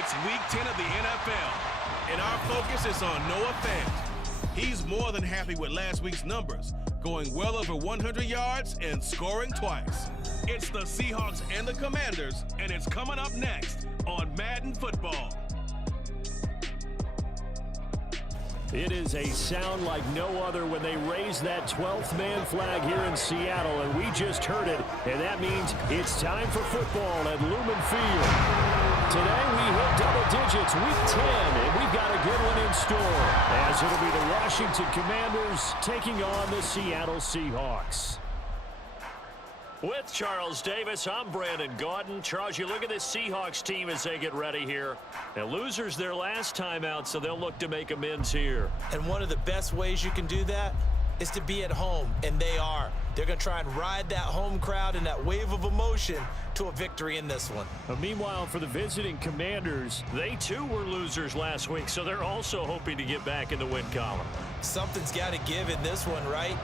It's Week 10 of the NFL, and our focus is on Noah Fant. He's more than happy with last week's numbers, going well over 100 yards and scoring twice. It's the Seahawks and the Commanders, and it's coming up next on Madden Football. It is a sound like no other when they raise that 12th man flag here in Seattle, and we just heard it, and that means it's time for football at Lumen Field. Today we hit double digits, Week 10, and we've got a good one in store, as it'll be the Washington Commanders taking on the Seattle Seahawks. With Charles Davis, I'm Brandon Gaudin. Charles, you look at this Seahawks team as they get ready here. And losers their last time out, so they'll look to make amends here. And one of the best ways you can do that is to be at home, and they are. They're going to try and ride that home crowd and that wave of emotion to a victory in this one. Meanwhile, for the visiting Commanders, they too were losers last week, so they're also hoping to get back in the win column. Something's got to give in this one, right?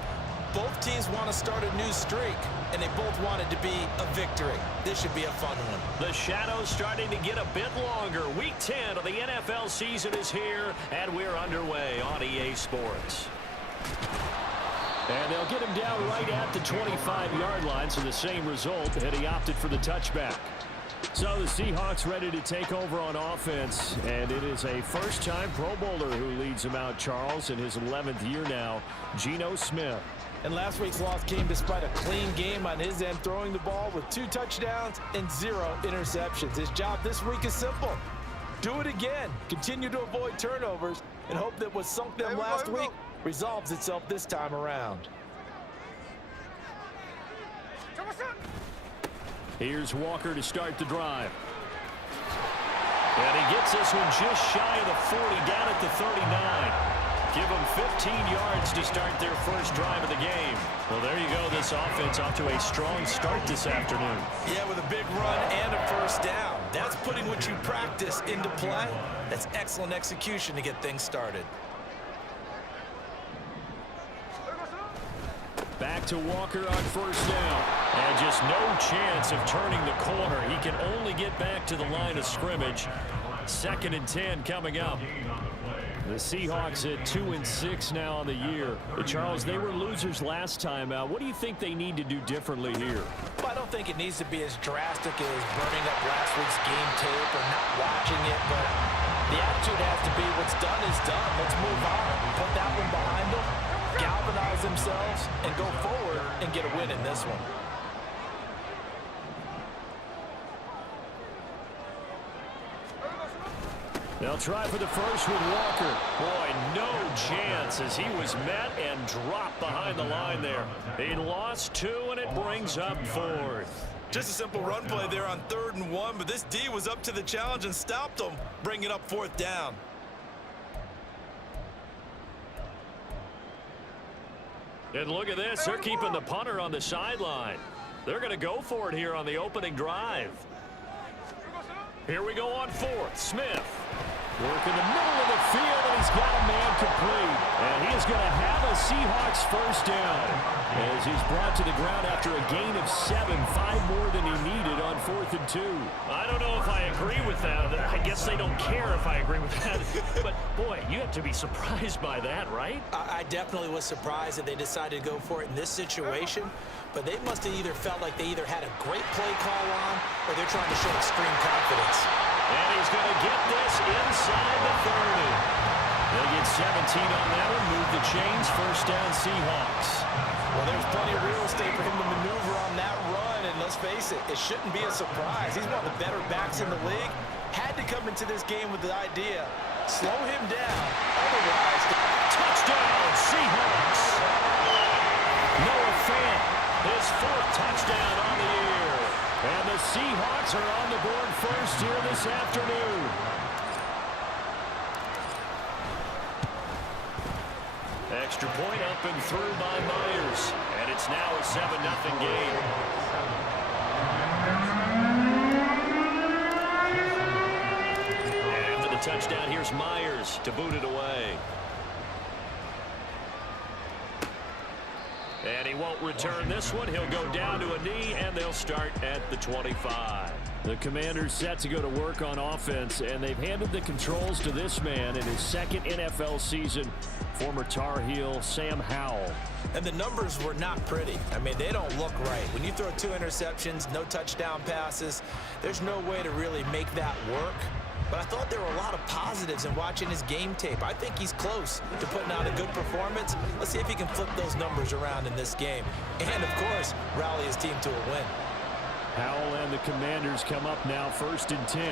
Both teams want to start a new streak, and they both want it to be a victory. This should be a fun one. The shadows starting to get a bit longer. Week 10 of the NFL season is here, and we're underway on EA Sports. And they'll get him down right at the 25-yard line, so the same result, had he opted for the touchback. So the Seahawks ready to take over on offense, and it is a first-time Pro Bowler who leads them out, Charles, in his 11th year now, Geno Smith. And last week's loss came despite a clean game on his end, throwing the ball with 2 touchdowns and 0 interceptions. His job this week is simple. Do it again. Continue to avoid turnovers and hope that what sunk them last week resolves itself this time around. Here's Walker to start the drive. And he gets this one just shy of the 40, down at the 39. Give them 15 yards to start their first drive of the game. Well, there you go. This offense off to a strong start this afternoon. Yeah, with a big run and a first down. That's putting what you practice into play. That's excellent execution to get things started. Back to Walker on first down. And just no chance of turning the corner. He can only get back to the line of scrimmage. 2nd and 10 coming up. The Seahawks at 2-6 now on the year. Charles, they were losers last time out. What do you think they need to do differently here? Well, I don't think it needs to be as drastic as burning up last week's game tape or not watching it, but the attitude has to be what's done is done. Let's move on. Put that one behind them, galvanize themselves, and go forward and get a win in this one. They'll try for the first with Walker. Boy, no chance as he was met and dropped behind the line there. He lost 2, and it brings up 4th. Just a simple run play there on 3rd and 1, but this D was up to the challenge and stopped them, bringing up 4th down. And look at this. They're keeping the punter on the sideline. They're going to go for it here on the opening drive. Here we go on 4th. Smith. Work in the middle of the field, and he's got a man complete. And he is going to have a Seahawks first down as he's brought to the ground after a gain of 7, 5 more than he needed on 4th and 2. I don't know if I agree with that. I guess they don't care if I agree with that. But, boy, you have to be surprised by that, right? I definitely was surprised that they decided to go for it in this situation. But they must have either felt like they either had a great play call on or they're trying to show extreme confidence. And he's going to get this inside the 30. They get 17 on that one, move the chains, first down Seahawks. Well, there's plenty of real estate for him to maneuver on that run, and let's face it, it shouldn't be a surprise. He's one of the better backs in the league. Had to come into this game with the idea, slow him down, otherwise... Touchdown, Seahawks! Noah Fant, his 4th touchdown on the year. And the Seahawks are on the board first here this afternoon. Extra point up and through by Myers. And it's now a 7-0 game. And after the touchdown, here's Myers to boot it away. And he won't return this one. He'll go down to a knee, and they'll start at the 25. The Commanders set to go to work on offense, and they've handed the controls to this man in his second NFL season, former Tar Heel Sam Howell. And the numbers were not pretty. I mean, they don't look right. When you throw 2 interceptions, no touchdown passes, there's no way to really make that work. But I thought there were a lot of positives in watching his game tape. I think he's close to putting out a good performance. Let's see if he can flip those numbers around in this game. And, of course, rally his team to a win. Howell and the Commanders come up now 1st and 10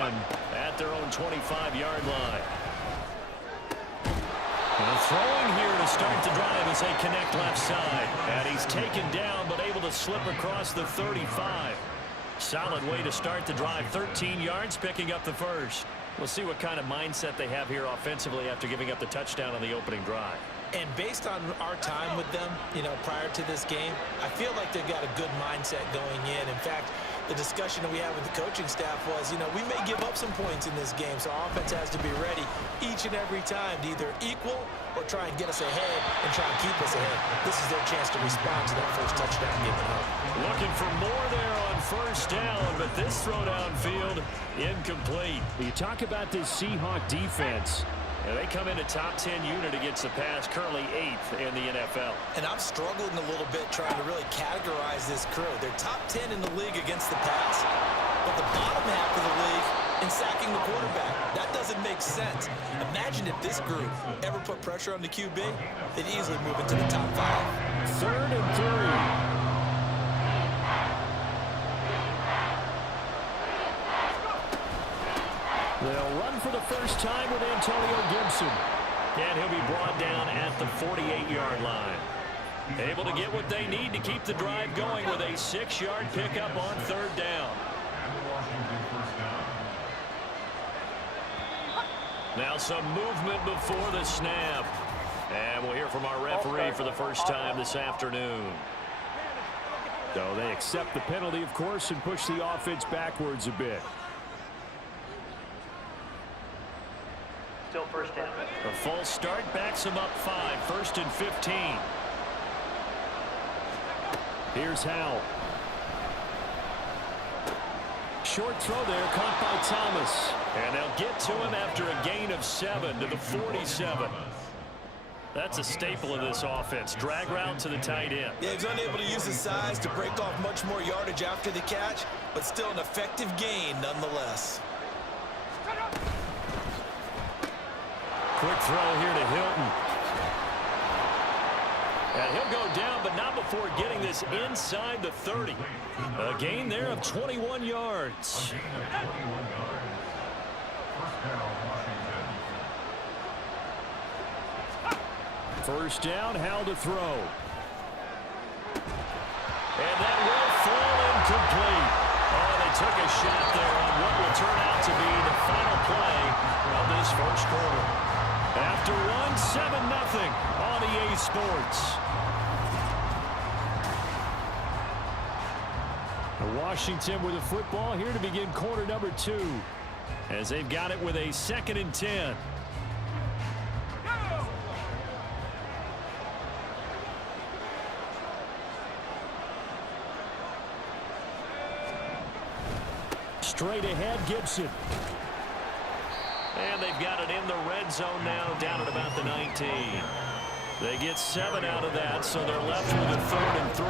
at their own 25-yard line. And throwing here to start the drive as they connect left side. And he's taken down but able to slip across the 35. Solid way to start the drive. 13 yards, picking up the first. We'll see what kind of mindset they have here offensively after giving up the touchdown on the opening drive. And based on our time with them, prior to this game, I feel like they've got a good mindset going in. In fact, the discussion that we had with the coaching staff was, we may give up some points in this game, so our offense has to be ready each and every time to either equal or try and get us ahead and try and keep us ahead. This is their chance to respond to that first touchdown given up. Looking for more there on first down, but this throw downfield incomplete. You talk about this Seahawks defense. And they come in a top 10 unit against the pass, currently 8th in the NFL. And I'm struggling a little bit trying to really categorize this crew. They're top 10 in the league against the pass, but the bottom half of the league in sacking the quarterback. That doesn't make sense. Imagine if this group ever put pressure on the QB, they'd easily move into the top 5. 3rd and 3. They'll run for the first time with Antonio Gibson. And he'll be brought down at the 48-yard line. Able to get what they need to keep the drive going with a 6-yard pickup on 3rd down. Now some movement before the snap. And we'll hear from our referee for the first time this afternoon. So they accept the penalty, of course, and push the offense backwards a bit. Still first down. A false start backs him up 5. 1st and 15. Here's Howell. Short throw there, caught by Thomas. And they'll get to him after a gain of 7 to the 47. That's a staple of this offense. Drag route to the tight end. Yeah, he's unable to use his size to break off much more yardage after the catch, but still an effective gain nonetheless. Quick throw here to Hilton. And he'll go down, but not before getting this inside the 30. A gain there of 21 yards. First down, Howell to throw. And that will fall incomplete. Oh, they took a shot there on what will turn out to be the final play of this first quarter. After one, 7-0 on EA Sports. Washington with the football here to begin quarter number 2. As they've got it with a 2nd and 10. Straight ahead, Gibson. And they've got it in the red zone now, down at about the 19. They get 7 out of that, so they're left with a 3rd and 3.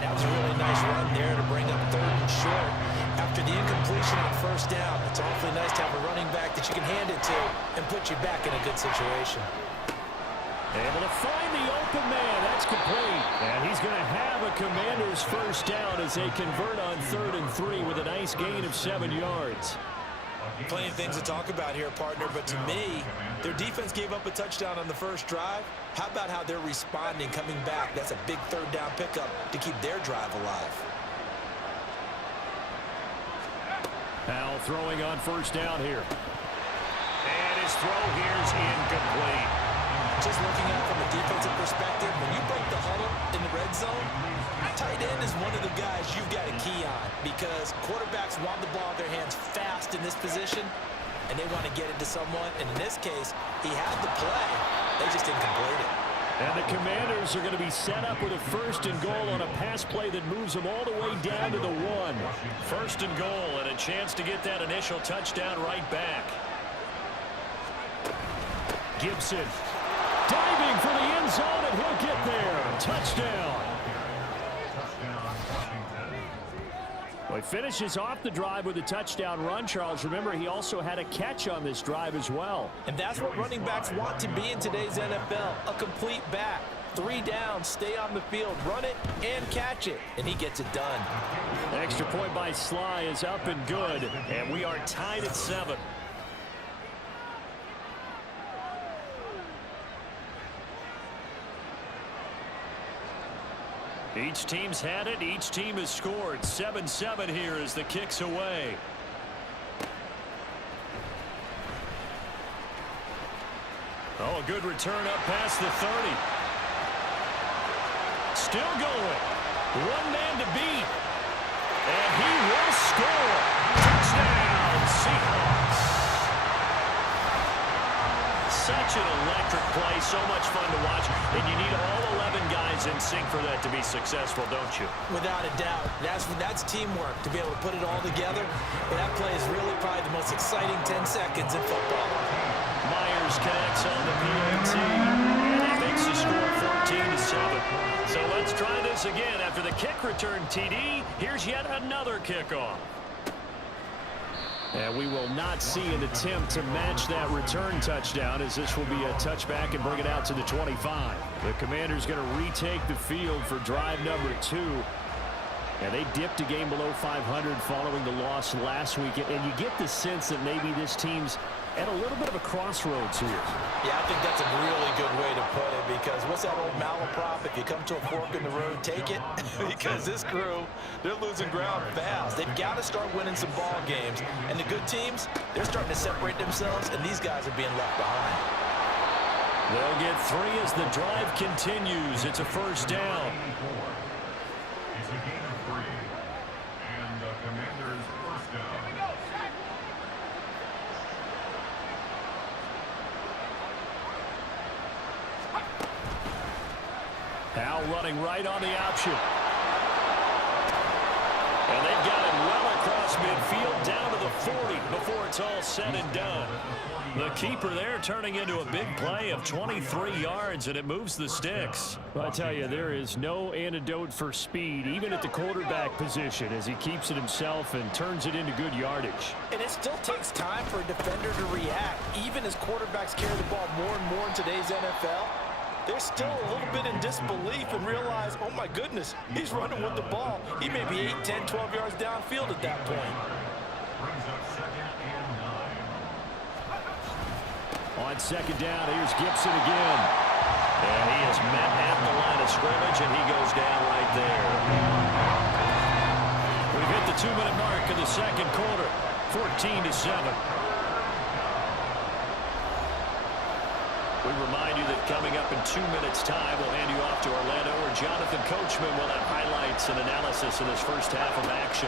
That was a really nice run there to bring up 3rd and short. After the incompletion on first down, it's awfully nice to have a running back that you can hand it to and put you back in a good situation. Able to find the open man. That's complete. And he's going to have a Commander's first down as they convert on 3rd and 3 with a nice gain of 7 yards. Plenty of things to talk about here, partner, but to me, their defense gave up a touchdown on the first drive. How about how they're responding, coming back? That's a big 3rd down pickup to keep their drive alive. Howell throwing on first down here. And his throw here's incomplete. Just looking at it from a defensive perspective, when you break the huddle in the red zone, tight end is one of the guys you've got a key on because quarterbacks want the ball in their hands fast in this position, and they want to get it to someone. And in this case, he had the play. They just didn't complete it. And the Commanders are going to be set up with a 1st and goal on a pass play that moves them all the way down to the 1. 1st and goal and a chance to get that initial touchdown right back. Gibson diving for the end zone, and he'll get there. Touchdown. Well, he finishes off the drive with a touchdown run, Charles. Remember, he also had a catch on this drive as well. And that's what running backs want to be in today's NFL, a complete back. 3 downs, stay on the field, run it, and catch it. And he gets it done. An extra point by Sly is up and good, and we are tied at 7. Each team's had it. Each team has scored. 7-7 here as the kick's away. Oh, a good return up past the 30. Still going. 1 man to beat. And he will score. Touchdown, Seahawks. Such an electric play, so much fun to watch, and you need all 11 guys in sync for that to be successful, don't you? Without a doubt. That's teamwork, to be able to put it all together. And that play is really probably the most exciting 10 seconds in football. Myers connects on the PAT, and that makes the score 14-7. So let's try this again. After the kick return TD, here's yet another kickoff. And we will not see an attempt to match that return touchdown, as this will be a touchback and bring it out to the 25. The Commanders going to retake the field for drive number 2. And they dipped a game below 500 following the loss last week. And you get the sense that maybe this team's at a little bit of a crossroads here. Yeah, I think that's a really good way to put it, because what's that old malaprop? If you come to a fork in the road, take it. Because this crew, they're losing ground fast. They've got to start winning some ball games. And the good teams, they're starting to separate themselves, and these guys are being left behind. They'll get 3 as the drive continues. It's a 1st down. It's a gain of 3. And the Commanders' 1st down. Now running right on the option. And they've got it well across midfield down to the 40 before it's all said and done. The keeper there turning into a big play of 23 yards, and it moves the sticks. Well, I tell you, there is no antidote for speed, even at the quarterback position, as he keeps it himself and turns it into good yardage. And it still takes time for a defender to react. Even as quarterbacks carry the ball more and more in today's NFL, they're still a little bit in disbelief and realize, oh my goodness, he's running with the ball. He may be 8, 10, 12 yards downfield at that point. Brings up 2nd and 9. On 2nd down, here's Gibson again. And he is met at the line of scrimmage, and he goes down right there. We've hit the 2-minute mark of the 2nd quarter, 14-7. We remind you that coming up in 2 minutes' time, we'll hand you off to Orlando, where Jonathan Coachman will have highlights and analysis of this first half of action.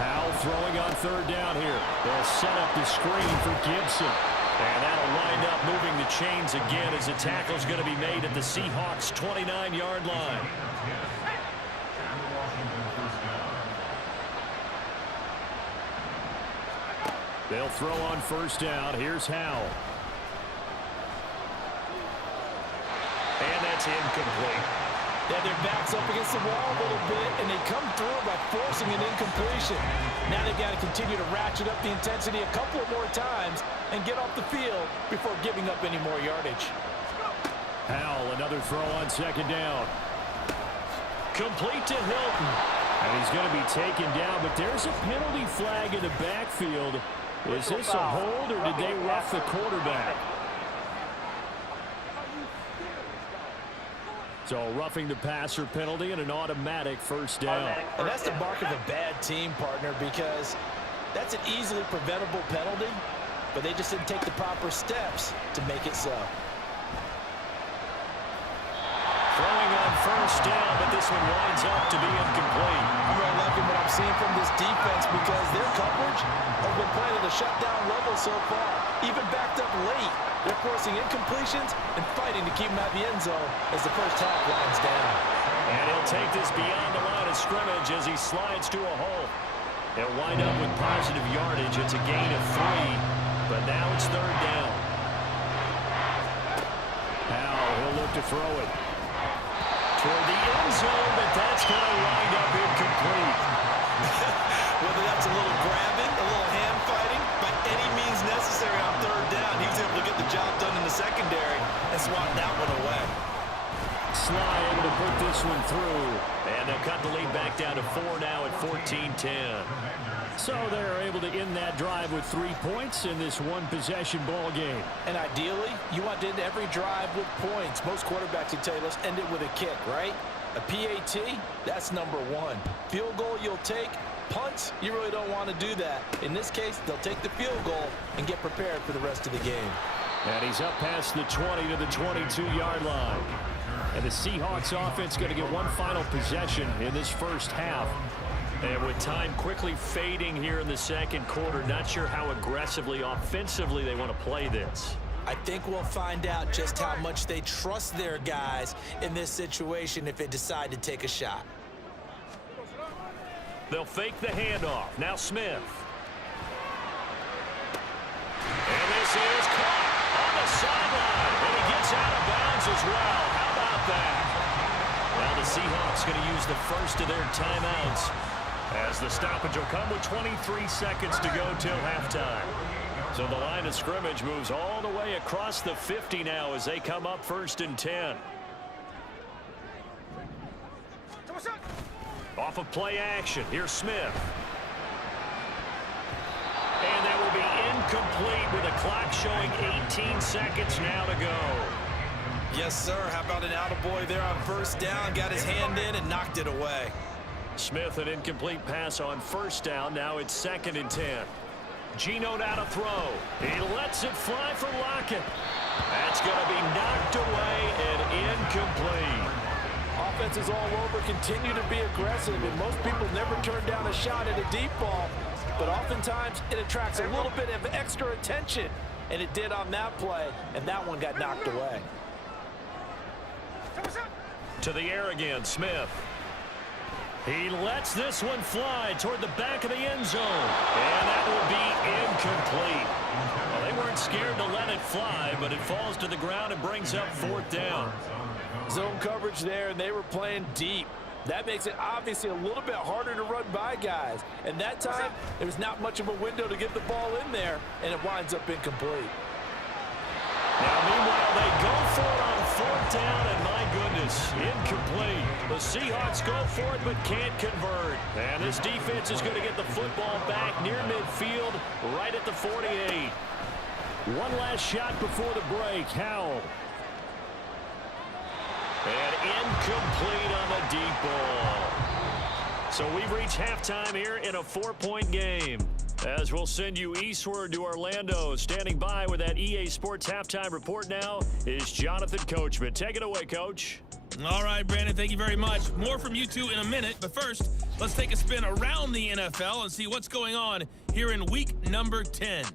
Powell throwing on 3rd down here. They'll set up the screen for Gibson. And that'll wind up moving the chains again, as the tackle's going to be made at the Seahawks' 29-yard line. They'll throw on 1st down. Here's Howell. And that's incomplete. Yeah, their back's up against the wall a little bit, and they come through by forcing an incompletion. Now they've got to continue to ratchet up the intensity a couple more times and get off the field before giving up any more yardage. Howell, another throw on 2nd down. Complete to Hilton. And he's going to be taken down, but there's a penalty flag in the backfield. Is this a hold, or did they rough the quarterback? So roughing the passer penalty and an automatic 1st down. And that's the mark of a bad team, partner, because that's an easily preventable penalty, but they just didn't take the proper steps to make it so. Throwing on 1st down, but this one winds up to be incomplete. I'm really liking what I'm seeing from this defense, because their coverage has been playing at a shutdown level so far, even backed up late. They're forcing incompletions and fighting to keep them at the end zone as the first half winds down. And he'll take this beyond the line of scrimmage as he slides to a hole. He'll wind up with positive yardage. It's a gain of 3, but now it's third down. Now he'll look to throw it toward the end zone, but that's going to wind up incomplete. Whether that's a little grabbing, a little hand fighting, by any means necessary on third down, he was able to get the job done in the secondary and swat that one away. Sly able to put this one through, and they'll cut the lead back down to 4 now at 14-10. So they're able to end that drive with 3 points in this one-possession ball game. And ideally, you want to end every drive with points. Most quarterbacks would tell you, let's end it with a kick, right? A PAT, that's number 1. Field goal you'll take. Punts, you really don't want to do that. In this case, they'll take the field goal and get prepared for the rest of the game. And he's up past the 20 to the 22-yard line. And the Seahawks offense going to get one final possession in this first half. And with time quickly fading here in the second quarter, not sure how aggressively, offensively they want to play this. I think we'll find out just how much they trust their guys in this situation if they decide to take a shot. They'll fake the handoff. Now Smith. And this is caught on the sideline. And he gets out of bounds as well. How about that? Now the Seahawks going to use the first of their timeouts as the stoppage will come with 23 seconds to go till halftime. So the line of scrimmage moves all the way across the 50 now as they come up 1st and 10. Off of play action, here's Smith. And that will be incomplete with the clock showing 18 seconds now to go. Yes, sir. How about an attaboy there on first down? Got his hand in and knocked it away. Smith, an incomplete pass on first down. Now it's 2nd and 10. Geno now to throw. He lets it fly for Lockett. That's going to be knocked away and incomplete. Offenses all over continue to be aggressive, and most people never turn down a shot at a deep ball. But oftentimes, it attracts a little bit of extra attention, and it did on that play, and that one got knocked away. To the air again, Smith. He lets this one fly toward the back of the end zone, and that will be incomplete. Well, they weren't scared to let it fly, but it falls to the ground and brings up 4th down. Zone coverage there, and they were playing deep. That makes it obviously a little bit harder to run by guys. And that time, there was not much of a window to get the ball in there, and it winds up incomplete. Now, meanwhile, they go for it on 4th down, and my goodness, incomplete. The Seahawks go for it, but can't convert. And this defense is going to get the football back near midfield, right at the 48. One last shot before the break. Howell. And incomplete on the deep ball. So we've reached halftime here in a 4-point game. As we'll send you eastward to Orlando. Standing by with that EA Sports halftime report now is Jonathan Coachman. Take it away, Coach. All right, Brandon, thank you very much. More from you two in a minute, but first, let's take a spin around the NFL and see what's going on here in week number 10.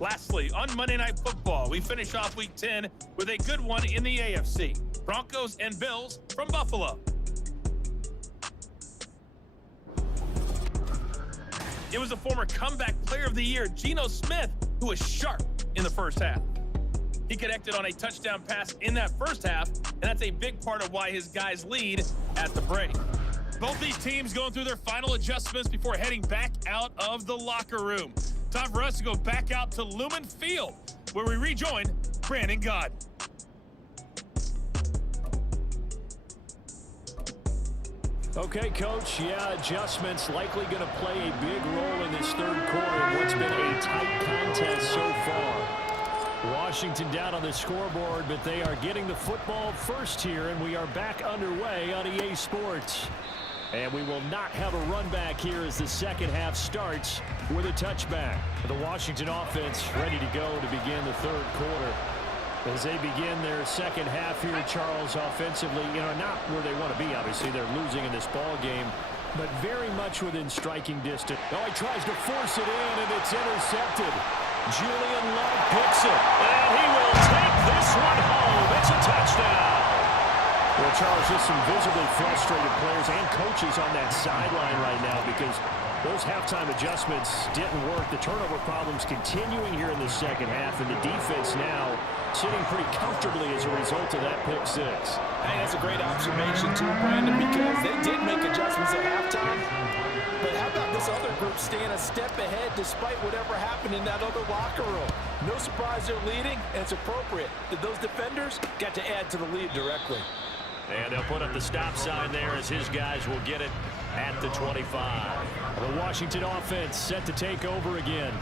Lastly, on Monday Night Football, we finish off Week 10 with a good one in the AFC. Broncos and Bills from Buffalo. It was the former comeback player of the year, Geno Smith, who was sharp in the first half. He connected on a touchdown pass in that first half, and that's a big part of why his guys lead at the break. Both these teams going through their final adjustments before heading back out of the locker room. Time for us to go back out to Lumen Field, where we rejoin Brandon God. Okay, Coach. Yeah, adjustments likely going to play a big role in this third quarter in what's been a tight contest so far. Washington down on the scoreboard, but they are getting the football first here, and we are back underway on EA Sports. And we will not have a run back here as the second half starts with a touchback. The Washington offense ready to go to begin the third quarter. As they begin their second half here, Charles, offensively, not where they want to be. Obviously, they're losing in this ball game, but very much within striking distance. Oh, he tries to force it in, and it's intercepted. Julian Love picks it, and he will take this one home. It's a touchdown. Well, Charles, just some visibly frustrated players and coaches on that sideline right now because those halftime adjustments didn't work. The turnover problems continuing here in the second half, and the defense now sitting pretty comfortably as a result of that pick six. Hey, that's a great observation too, Brandon, because they did make adjustments at halftime. But how about this other group staying a step ahead despite whatever happened in that other locker room? No surprise they're leading, and it's appropriate that those defenders got to add to the lead directly. And they'll put up the stop sign there as his guys will get it at the 25. The Washington offense set to take over again.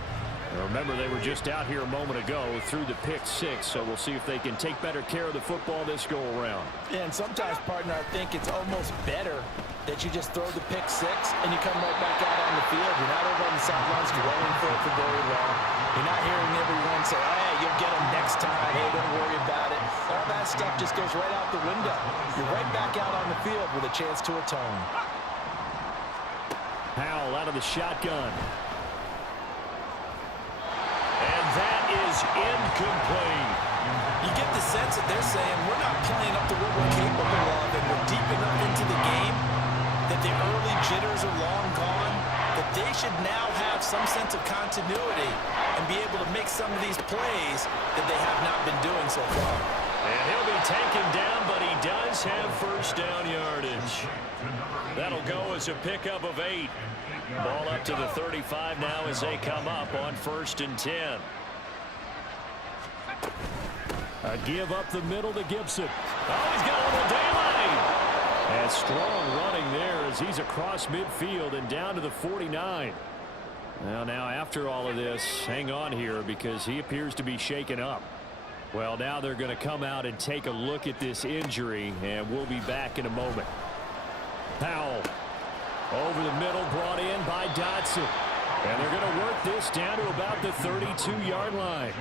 Now remember, they were just out here a moment ago through the pick six, so we'll see if they can take better care of the football this go-around. And sometimes, partner, I think it's almost better that you just throw the pick six and you come right back out on the field. You're not over on the sidelines dwelling for it for very long. You're not hearing everyone say, hey, you'll get them next time. Hey, don't worry about it. All that stuff just goes right out the window. You're right back out on the field with a chance to atone. Howell out of the shotgun. And that is incomplete. You get the sense that they're saying we're not playing up to what we're capable of, and we're deep enough into the game that the early jitters are long gone, that they should now have some sense of continuity and be able to make some of these plays that they have not been doing so far. And he'll be taken down, but he does have first down yardage. That'll go as a pickup of 8. Ball up to the 35 now as they come up on 1st and 10. A give up the middle to Gibson. Oh, he's got a little daylight. And strong running there as he's across midfield and down to the 49. Well, now after all of this, hang on here because he appears to be shaken up. Well, now they're going to come out and take a look at this injury, and we'll be back in a moment. Powell over the middle, brought in by Dotson. And they're going to work this down to about the 32-yard line.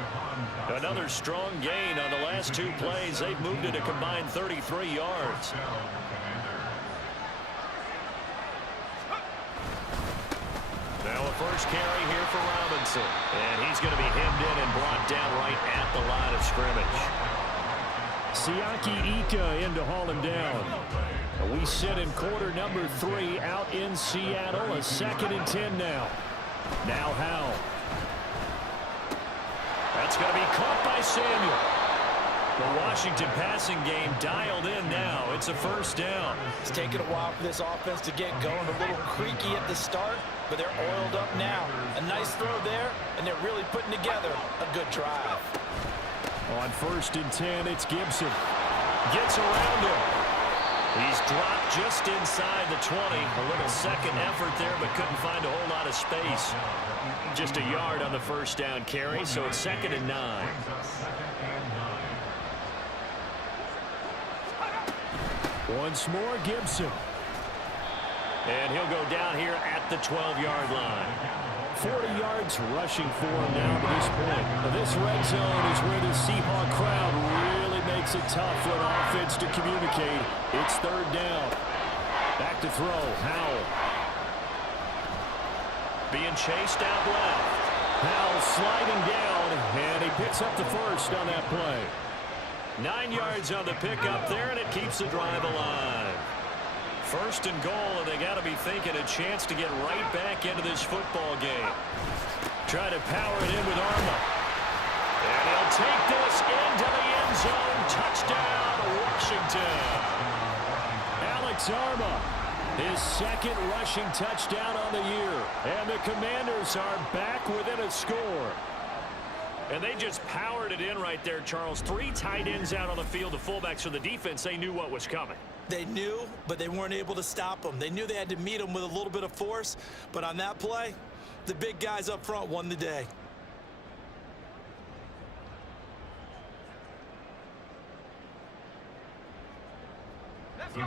Another strong gain on the last 2 plays. They've moved it a combined 33 yards. Now a first carry here for Robinson. And he's going to be hemmed in and brought down right at the line of scrimmage. Siaki Ika in to haul him down. We sit in quarter number 3 out in Seattle. A 2nd and 10 now. Now Howell. That's going to be caught by Samuel. The Washington passing game dialed in now. It's a first down. It's taken a while for this offense to get going. A little creaky at the start, but they're oiled up now. A nice throw there, and they're really putting together a good drive. On 1st and 10, it's Gibson. Gets around him. He's dropped just inside the 20. A little second effort there, but couldn't find a whole lot of space. Just a yard on the first down carry, so it's 2nd and 9. Once more, Gibson. And he'll go down here at the 12-yard line. 40 yards rushing for him now to this point. This red zone is where the Seahawk crowd really makes it tough for an offense to communicate. It's 3rd down. Back to throw. Howell. Being chased out left. Howell sliding down, and he picks up the first on that play. 9 yards on the pickup there, and it keeps the drive alive. 1st and goal, and they got to be thinking a chance to get right back into this football game. Try to power it in with Arma. And he'll take this into the end zone. Touchdown, Washington. Alex Arma, his 2nd rushing touchdown on the year. And the Commanders are back within a score. And they just powered it in right there, Charles. 3 tight ends out on the field. The fullbacks for the defense, they knew what was coming. They knew, but they weren't able to stop them. They knew they had to meet them with a little bit of force. But on that play, the big guys up front won the day.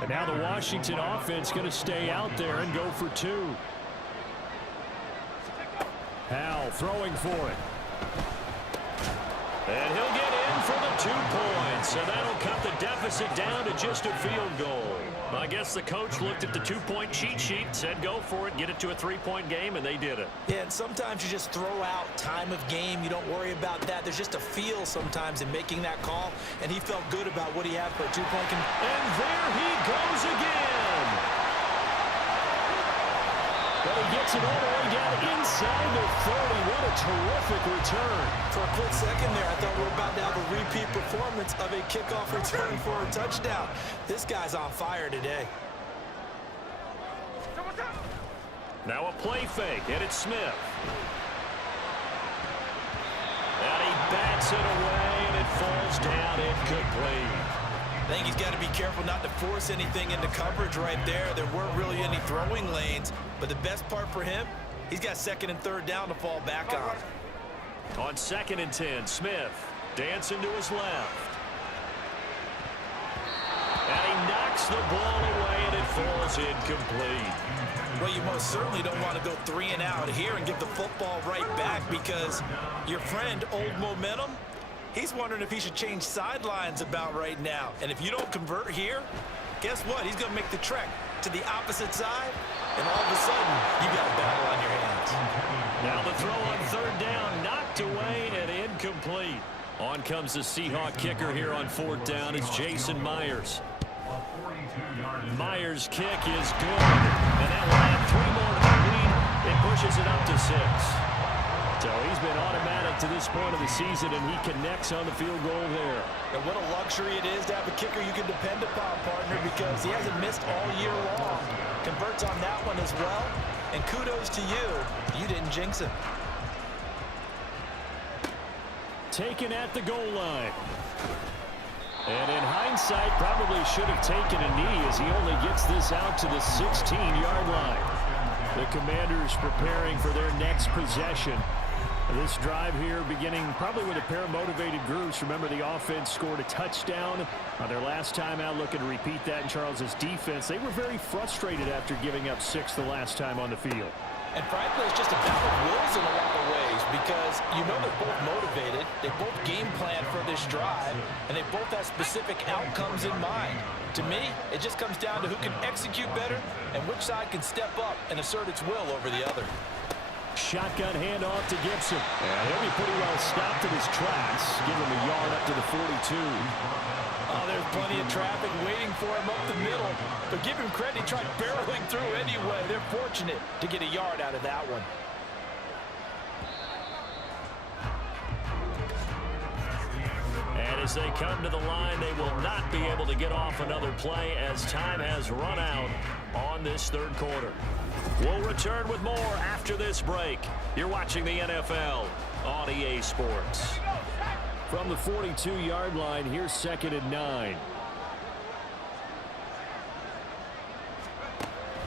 And now the Washington offense going to stay out there and go for 2. Howell throwing for it. And he'll get in for the 2 points. And that'll cut the deficit down to just a field goal. I guess the coach looked at the 2-point cheat sheet, said go for it, get it to a 3-point game, and they did it. Yeah, and sometimes you just throw out time of game. You don't worry about that. There's just a feel sometimes in making that call, and he felt good about what he had for a 2-point. And there he goes again. But he gets it all the way down inside the 30. What a terrific return. For a quick second there, I thought we were about to have a repeat performance of a kickoff return for a touchdown. This guy's on fire today. Now a play fake, and it's Smith. And he bats it away, and it falls down incomplete. I think he's got to be careful not to force anything into coverage right there. There weren't really any throwing lanes, but the best part for him, he's got 2nd and 3rd down to fall back on. On 2nd and 10, Smith dancing to his left. And he knocks the ball away, and it falls incomplete. Well, you most certainly don't want to go 3 and out here and give the football right back, because your friend, Old Momentum, he's wondering if he should change sidelines about right now. And if you don't convert here, guess what? He's going to make the trek to the opposite side, and all of a sudden, you got a battle on your hands. Now the throw on 3rd down, knocked away and incomplete. On comes the Seahawk kicker here on 4th down. It's Jason Myers. Myers' kick is good, and that will add 3 more to the lead. It pushes it up to 6. So he's been automatic to this point of the season, and he connects on the field goal there. And what a luxury it is to have a kicker you can depend upon, partner, because he hasn't missed all year long. Converts on that one as well. And kudos to you. You didn't jinx him. Taken at the goal line. And in hindsight, probably should have taken a knee as he only gets this out to the 16-yard line. The Commanders preparing for their next possession. This drive here beginning probably with a pair of motivated groups. Remember, the offense scored a touchdown on their last time out. Looking to repeat that in Charles's defense. They were very frustrated after giving up 6 the last time on the field. And frankly, it's just a battle of wills in a lot of ways, because you know they're both motivated. They both game plan for this drive, and they both have specific outcomes in mind. To me, it just comes down to who can execute better and which side can step up and assert its will over the other. Shotgun handoff to Gibson. And he'll be pretty well stopped in his tracks. Give him a yard up to the 42. Oh, there's plenty of traffic waiting for him up the middle. But give him credit, he tried barreling through anyway. They're fortunate to get a yard out of that one. And as they come to the line, they will not be able to get off another play as time has run out on this 3rd quarter. We'll return with more after this break. You're watching the NFL on EA Sports. From the 42-yard line, here's 2nd and 9.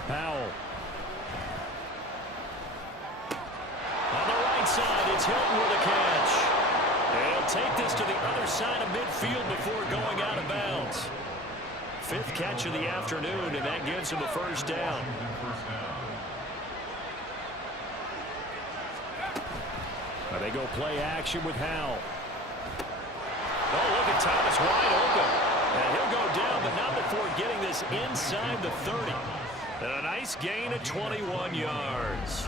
Howell. On the right side, it's Hilton with a catch. They'll take this to the other side of midfield before going out of bounds. 5th catch of the afternoon, and that gives him a 1st down. Now they go play action with Howell. Oh, look at Thomas wide open. And he'll go down, but not before getting this inside the 30. And a nice gain of 21 yards.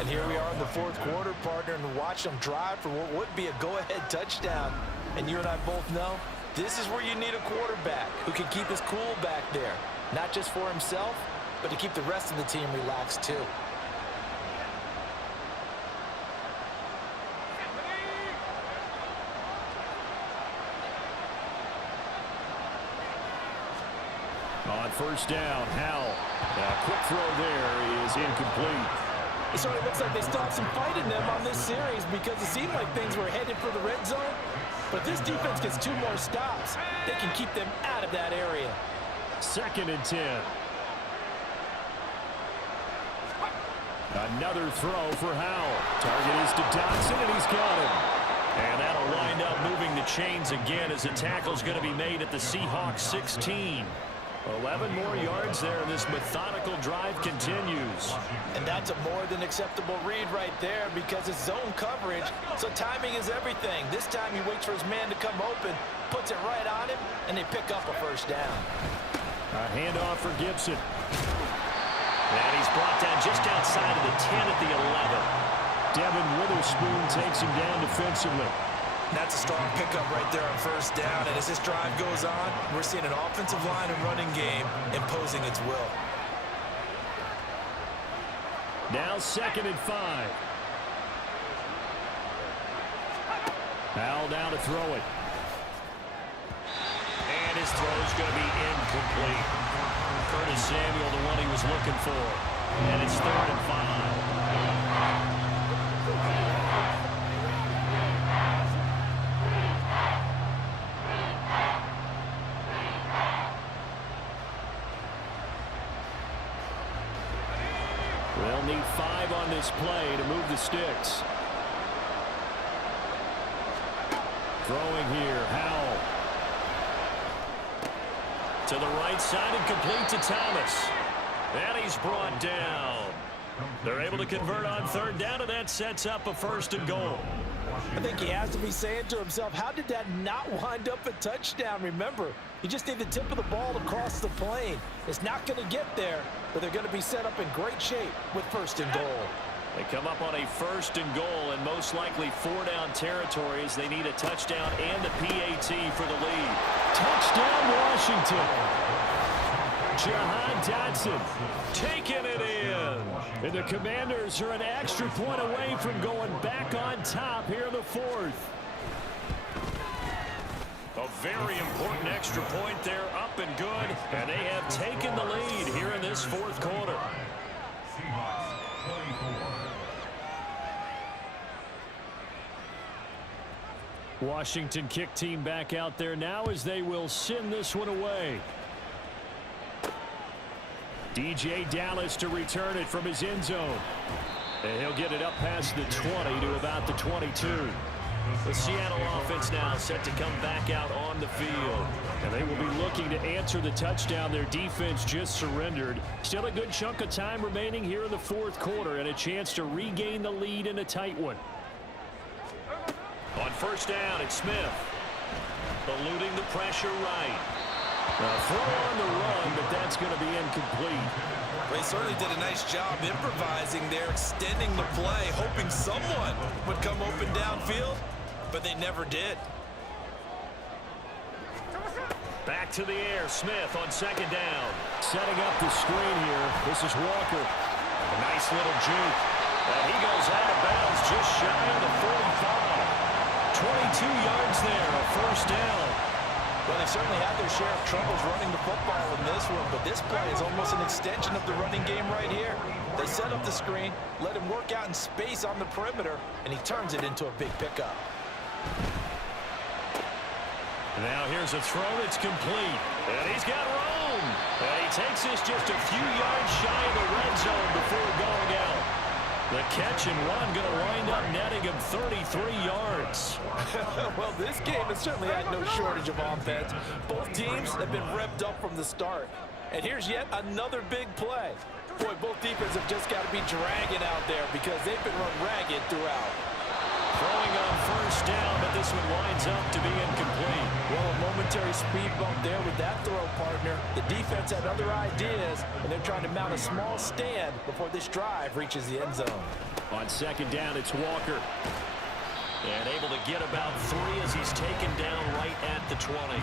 And here we are in the 4th quarter, partner, and watch them drive for what would be a go-ahead touchdown. And you and I both know this is where you need a quarterback who can keep his cool back there. Not just for himself, but to keep the rest of the team relaxed too. On 1st down, Howell. A quick throw there is incomplete. It sort of looks like they still have some fight in them on this series, because it seemed like things were headed for the red zone. But this defense gets 2 more stops. They can keep them out of that area. 2nd and 10. Another throw for Howell. Target is to Dodson, and he's got him. And that'll wind up moving the chains again as the tackle's going to be made at the Seahawks 16. 11 more yards there, and this methodical drive continues. And that's a more than acceptable read right there because it's zone coverage, so timing is everything. This time he waits for his man to come open, puts it right on him, and they pick up a first down. A handoff for Gibson. And he's brought down just outside of the 10 at the 11. Devin Witherspoon takes him down defensively. That's a strong pickup right there on first down. And as this drive goes on, we're seeing an offensive line and running game imposing its will. Now 2nd and 5. Powell down to throw it. And his throw's going to be incomplete. Curtis Samuel, the one he was looking for. And it's 3rd and 5. They'll need 5 on this play to move the sticks. Throwing here, Howell. To the right side and complete to Thomas. And he's brought down. They're able to convert on 3rd down, and that sets up a 1st and goal. I think he has to be saying to himself, how did that not wind up a touchdown? Remember, you just need the tip of the ball to cross the plane. It's not going to get there, but they're going to be set up in great shape with 1st and goal. They come up on a 1st and goal and most likely 4-down territory as they need a touchdown and a PAT for the lead. Touchdown, Washington. Jahan Dotson taking it in. And the Commanders are an extra point away from going back on top here in the 4th. A very important extra point there, up and good. And they have taken the lead here in this 4th quarter. Seahawks 24. Washington kick team back out there now as they will send this one away. DJ Dallas to return it from his end zone. And he'll get it up past the 20 to about the 22. The Seattle offense now set to come back out on the field. And they will be looking to answer the touchdown their defense just surrendered. Still a good chunk of time remaining here in the 4th quarter and a chance to regain the lead in a tight one. On 1st down, it's Smith. Eluding the pressure right. A throw on the run, but that's going to be incomplete. They certainly did a nice job improvising there, extending the play, hoping someone would come open downfield, but they never did. Back to the air, Smith on 2nd down. Setting up the screen here. This is Walker. A nice little juke. And he goes out of bounds just shy of the 45. 22 yards there, a 1st down. Well, they certainly had their share of troubles running the football in this one, but this play is almost an extension of the running game right here. They set up the screen, let him work out in space on the perimeter, and he turns it into a big pickup. Now here's a throw that's complete. And he's got room. And he takes this just a few yards shy of the red zone before going out. The catch and run going to wind up netting him 33 yards. Well, this game has certainly had no shortage of offense. Both teams have been revved up from the start. And here's yet another big play. Boy, both defenses have just got to be dragging out there because they've been run ragged throughout. Throwing on 1st down, but this one winds up to be incomplete. Well, a momentary speed bump there with that throw partner. The defense had other ideas, and they're trying to mount a small stand before this drive reaches the end zone. On 2nd down, it's Walker. And able to get about 3 as he's taken down right at the 20.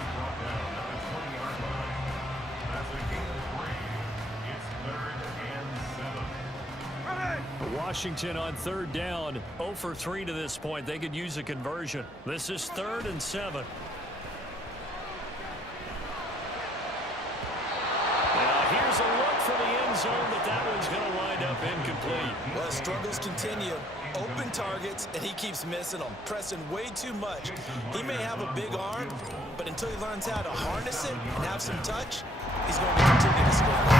Washington on 3rd down, 0 for 3 to this point. They could use a conversion. This is 3rd and 7. Now here's a look for the end zone, but that one's going to wind up incomplete. Well, the struggles continue. Open targets, and he keeps missing them, pressing way too much. He may have a big arm, but until he learns how to harness it and have some touch, he's going to continue to struggle.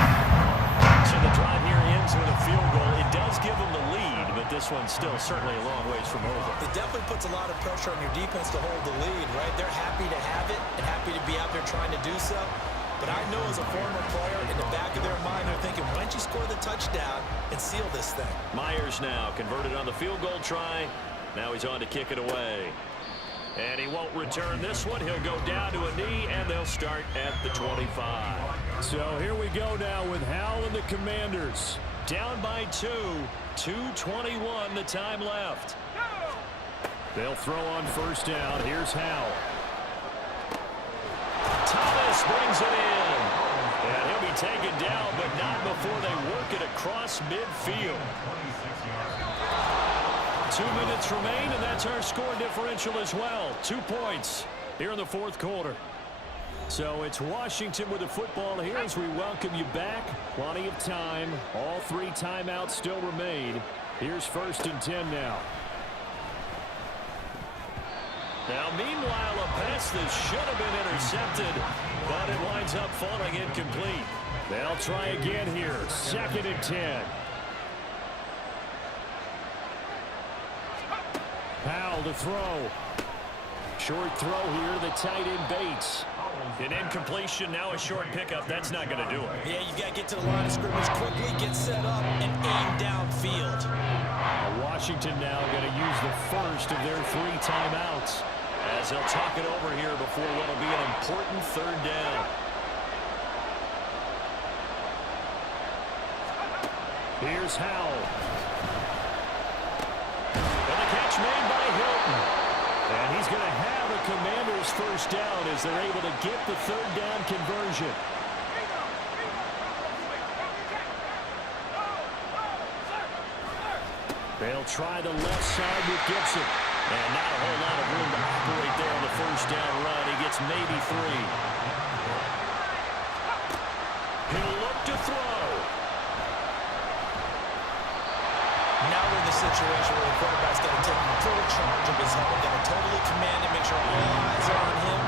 So the drive here ends with a field goal. It does give them the lead, but this one's still certainly a long ways from over. It definitely puts a lot of pressure on your defense to hold the lead, right? They're happy to have it and happy to be out there trying to do so. But I know as a former player, in the back of their mind, they're thinking, why don't you score the touchdown and seal this thing? Myers now converted on the field goal try. Now he's on to kick it away. And he won't return this one. He'll go down to a knee, and they'll start at the 25. So here we go now with Howell and the Commanders. Down by 2. 2:21 the time left. They'll throw on first down. Here's Howell. Thomas brings it in. And he'll be taken down, but not before they work it across midfield. 2 minutes remain, and that's our score differential as well. 2 points here in the fourth quarter. So it's Washington with the football here as we welcome you back. Plenty of time. All 3 timeouts still remain. Here's 1st and 10 now. Now, meanwhile, a pass that should have been intercepted, but it winds up falling incomplete. They'll try again here. 2nd and 10. Howell to throw. Short throw here to the tight end Bates. An incompletion, now a short pickup. That's not going to do it. Yeah, you got to get to the line of scrimmage quickly, get set up, and aim downfield. Washington now going to use the first of their 3 timeouts as they'll talk it over here before what will be an important 3rd down. Here's Howell. And the catch made by Hilton. And he's going to have a Commander's first down as they're able to get the 3rd down conversion. They'll try the left side with Gibson. And not a whole lot of room to operate there on the first down run. He gets maybe 3. He'll look to throw. Now we're in the situation where the quarterback's got to take full charge of his huddle. Got to totally command and make sure all eyes are on him.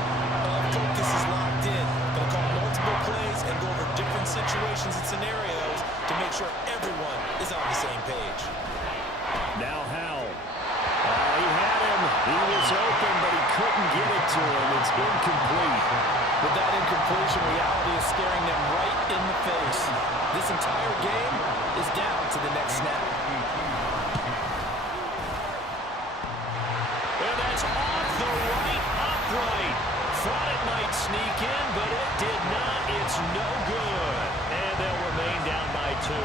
Focus is locked in. Going to call multiple plays and go over different situations and scenarios to make sure everyone is on the same page. Now Howell. He had him. He was open, but he couldn't get it to him. It's incomplete. But that incompletion reality is staring them right in the face. This entire game is down to the next snap. And that's off the right upright. Thought it might sneak in, but it did not. It's no good. And they'll remain down by 2.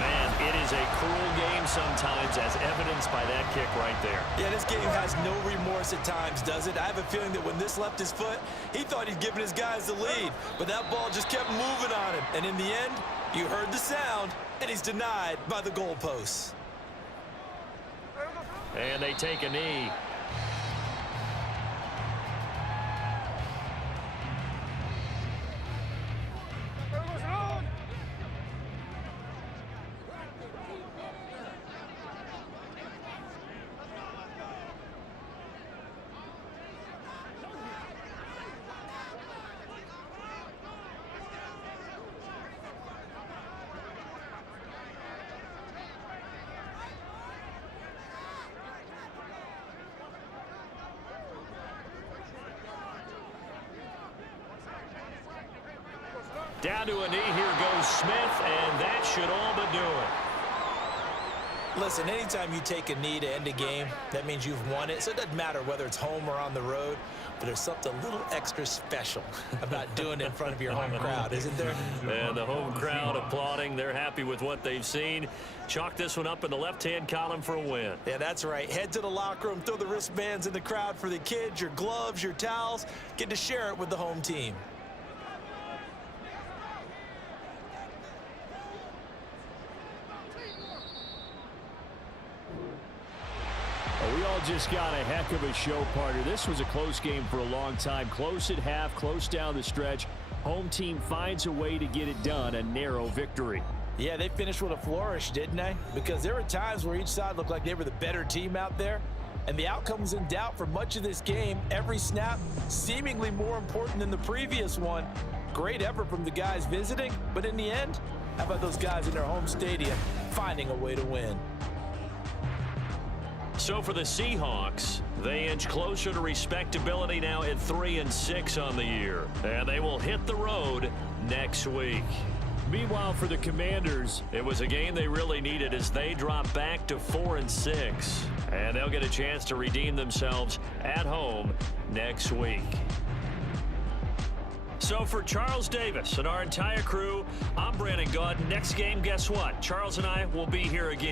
Man, it is a cruel game sometimes, as evidenced by that kick right there. Yeah, this game has no remorse at times, does it? I have a feeling that when this left his foot, he thought he'd given his guys the lead. But that ball just kept moving on him. And in the end, you heard the sound, and he's denied by the goalposts. And they take a knee. Down to a knee, here goes Smith, and that should all but do it. Listen, anytime you take a knee to end a game, that means you've won it. So it doesn't matter whether it's home or on the road, but there's something a little extra special about doing it in front of your home crowd, isn't there? And the home crowd applauding. They're happy with what they've seen. Chalk this one up in the left-hand column for a win. Yeah, that's right. Head to the locker room, throw the wristbands in the crowd for the kids, your gloves, your towels. Get to share it with the home team. We all just got a heck of a show, partner. This was a close game for a long time. Close at half, close down the stretch. Home team finds a way to get it done, a narrow victory. Yeah, they finished with a flourish, didn't they? Because there were times where each side looked like they were the better team out there, and the outcome was in doubt for much of this game. Every snap seemingly more important than the previous one. Great effort from the guys visiting, but in the end, how about those guys in their home stadium finding a way to win? So for the Seahawks, they inch closer to respectability now at 3-6 on the year. And they will hit the road next week. Meanwhile, for the Commanders, it was a game they really needed as they drop back to 4-6. And they'll get a chance to redeem themselves at home next week. So for Charles Davis and our entire crew, I'm Brandon Gaudin. Next game, guess what? Charles and I will be here again.